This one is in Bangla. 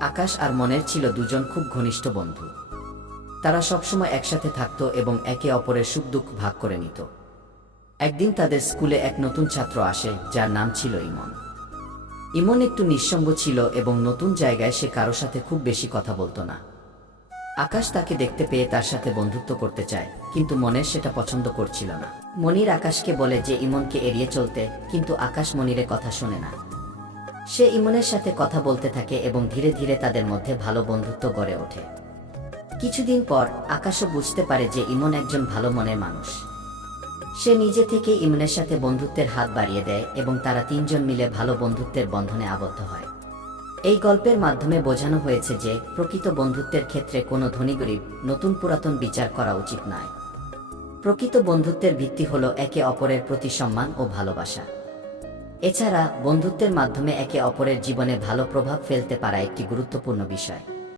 আকাশ আর মনের ছিল দুজন খুব ঘনিষ্ঠ বন্ধু। তারা সবসময় একসাথে থাকত এবং একে অপরের সুখ দুঃখ ভাগ করে নিত। একদিন তাদের স্কুলে এক নতুন ছাত্র আসে যার নাম ছিল ইমন। ইমন একটু নিঃসঙ্গ ছিল এবং নতুন জায়গায় সে কারো সাথে খুব বেশি কথা বলতো না। আকাশ তাকে দেখতে পেয়ে তার সাথে বন্ধুত্ব করতে চায়, কিন্তু মনের সেটা পছন্দ করছিল না। মনির আকাশকে বলে যে ইমনকে এড়িয়ে চলতে, কিন্তু আকাশ মনিরের কথা শোনে না। সে ইমনের সাথে কথা বলতে থাকে এবং ধীরে ধীরে তাদের মধ্যে ভালো বন্ধুত্ব গড়ে ওঠে। কিছুদিন পর আকাশও বুঝতে পারে যে ইমন একজন ভালো মনের মানুষ। সে নিজে থেকে ইমনের সাথে বন্ধুত্বের হাত বাড়িয়ে দেয় এবং তারা তিনজন মিলে ভালো বন্ধুত্বের বন্ধনে আবদ্ধ হয়। এই গল্পের মাধ্যমে বোঝানো হয়েছে যে প্রকৃত বন্ধুত্বের ক্ষেত্রে কোনো ধনী গরিব, নতুন পুরাতন বিচার করা উচিত নয়। প্রকৃত বন্ধুত্বের ভিত্তি হলো একে অপরের প্রতি সম্মান ও ভালোবাসা। এছাড়া বন্ধুত্বের মাধ্যমে একে অপরের জীবনে ভালো প্রভাব ফেলতে পারা একটি গুরুত্বপূর্ণ বিষয়।